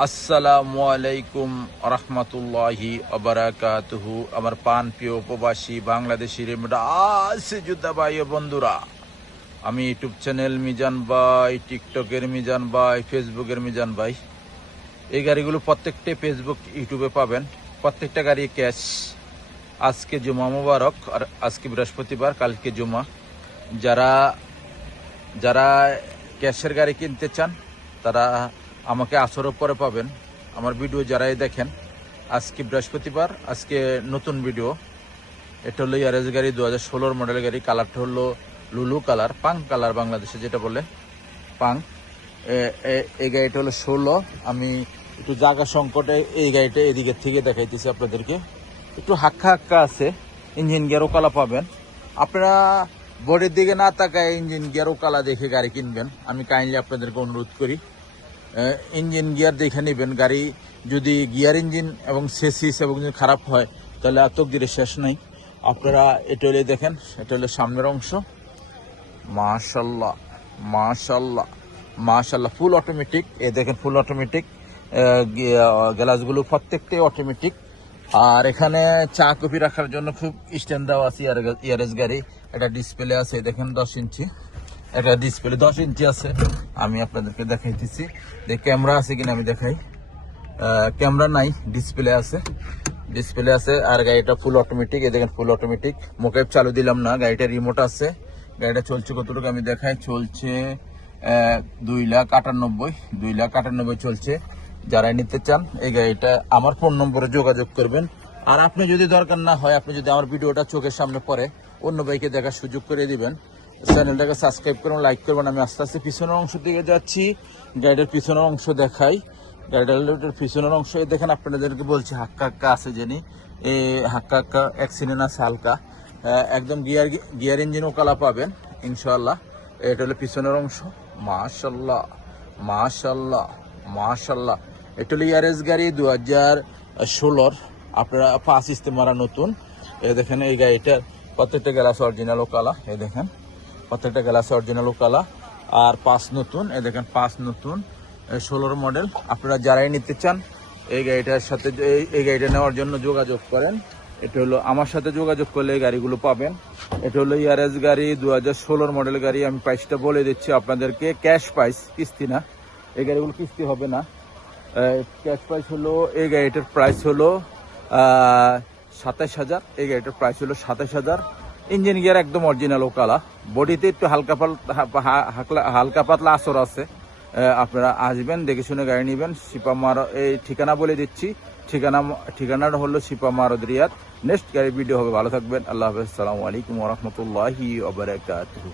আসসালামু আলাইকুম রহমতুল্লাহি আবরাকাতুহু। আমার পান প্রিয় উপবাসী বাংলাদেশি যোদ্ধা ভাই ও বন্ধুরা, আমি ইউটিউব চ্যানেল মিজান ভাই, টিকটকের মিজান ভাই, ফেসবুকের মিজান ভাই। এই গাড়িগুলো প্রত্যেকটাই ফেসবুক ইউটিউবে পাবেন, প্রত্যেকটা গাড়ি ক্যাশ। আজকে জুমা মুবারক, আর আজকে বৃহস্পতিবার, কালকে জুমা। যারা যারা ক্যাশের গাড়ি কিনতে চান তারা আমাকে আসরের পরে পাবেন। আমার ভিডিও যারাই দেখেন, আজকে বৃহস্পতিবার, আজকে নতুন ভিডিও। এটা হলো ইয়ারেজ গাড়ি, 2016 মডেলের গাড়ি। কালারটা হলো লুলু কালার, পাং কালার বাংলাদেশে যেটা বলে পাং। এই গাড়িটা হলো 16। আমি একটু জায়গা সংকটে এই গাড়িটা এদিকের থেকে দেখাইতেছি আপনাদেরকে। একটু হাক্কা হাক্কা আছে, ইঞ্জিন গিয়ারও কালা পাবেন। আপনারা বডির দিকে না তাকায় ইঞ্জিন গিয়ারও কালা দেখে গাড়ি কিনবেন, আমি কাইন্ডলি আপনাদেরকে অনুরোধ করি। ইঞ্জিন গিয়ার দেখে নেবেন। গাড়ি যদি গিয়ার, ইঞ্জিন এবং সেসিস এবং যদি খারাপ হয় তাহলে এত দিনে শেষ নাই। আপনারা এটা হলে দেখেন, এটা হলো সামনের অংশ। মাশাল্লাহ মাশাল্লাহ মাশাল্লাহ, ফুল অটোমেটিক। এ দেখেন ফুল অটোমেটিক, গ্লাসগুলো প্রত্যেকটাই অটোমেটিক। আর এখানে চা কফি রাখার জন্য খুব স্ট্যান্ড দেওয়া আছে। ইয়ারেজ গাড়ি, একটা ডিসপ্লে আছে দেখেন 10 ইঞ্চি, একটা ডিসপ্লে 10 ইঞ্চি আছে। আমি আপনাদেরকে দেখাইতেছি, ক্যামেরা আছে কিনা আমি দেখাই। ক্যামেরা নাই, ডিসপ্লে আছে, ডিসপ্লে আছে। আর গাড়িটা ফুল অটোমেটিক, এই দেখেন ফুল অটোমেটিক। মোকেব চালু দিলাম না, গাড়িটা রিমোট আছে। গাড়িটা চলছে কতটুকু আমি দেখাই। চলছে 2,98,2,98 চলছে। যারা নিতে চান এই গাড়িটা আমার ফোন নম্বরে যোগাযোগ করবেন। আর আপনি যদি দরকার না হয়, আপনি যদি আমার ভিডিওটা চোখের সামনে পড়ে অন্য বাইকে দেখার সুযোগ করে দিবেন। চ্যানেলটাকে সাবস্ক্রাইব করুন, লাইক করবেন। আমি আস্তে আস্তে পিছনের অংশ দিকে যাচ্ছি, গাড়িটার পিছনের অংশ দেখাই। গাড়িটার পিছনের অংশ দেখেন, আপনাদেরকে বলছি হাক্কা হাক্কা আছে জানি, এই হাক্কা হাক্কা অ্যাক্সিডেন্ট আছে হালকা। একদম গিয়ার ইঞ্জিনও কালা পাবেন ইনশাল্লাহ। এটা হলো পিছনের অংশ। মাশাল্লাহ মাশাল্লাহ মাশাল্লাহ। এটা হলো ইয়ারেজ গাড়ি 2016। আপনারা 5 ইস্তেমারা নতুন। এই দেখেন এই গাড়িটার প্রত্যেকটা গ্লাস অরিজিনাল কালা। এই দেখেন প্রত্যেকটা গ্লাস অরিজিনাল কালা। আর 5 নতুন, এই দেখেন 5 নতুন, 16 মডেল। আপনারা যারাই নিতে চান এই গাড়িটার সাথে, এই গাড়িটা নেওয়ার জন্য যোগাযোগ করেন। এটা হলো আমার সাথে যোগাযোগ করলে এই গাড়িগুলো পাবেন। এটা হলো ইয়ারেজ গাড়ি 2016 মডেল গাড়ি। আমি প্রাইসটা বলে দিচ্ছি আপনাদেরকে, ক্যাশ প্রাইস, কিস্তি না। এই গাড়িগুলো কিস্তি হবে না। ক্যাশ প্রাইস হলো, এই গাড়িটার প্রাইস হলো 27,000। এই গাড়িটার প্রাইস হলো 27,000। ইঞ্জিন গিয়ার একদম অরিজিনাল ও কালা। বডিতে একটু হালকা পাতলা আসর আছে। আপনারা আসবেন, দেখে শুনে গাড়ি নেবেন। সিপামার এই ঠিকানা বলে দিচ্ছি, ঠিকানাটা হলো সিপামারদ রিয়াদ। নেক্সট গাড়ির ভিডিও হবে। ভালো থাকবেন, আল্লাহ হাফেজ, আসসালামু আলাইকুম ওয়া রাহমাতুল্লাহি ওয়া বারাকাতুহু।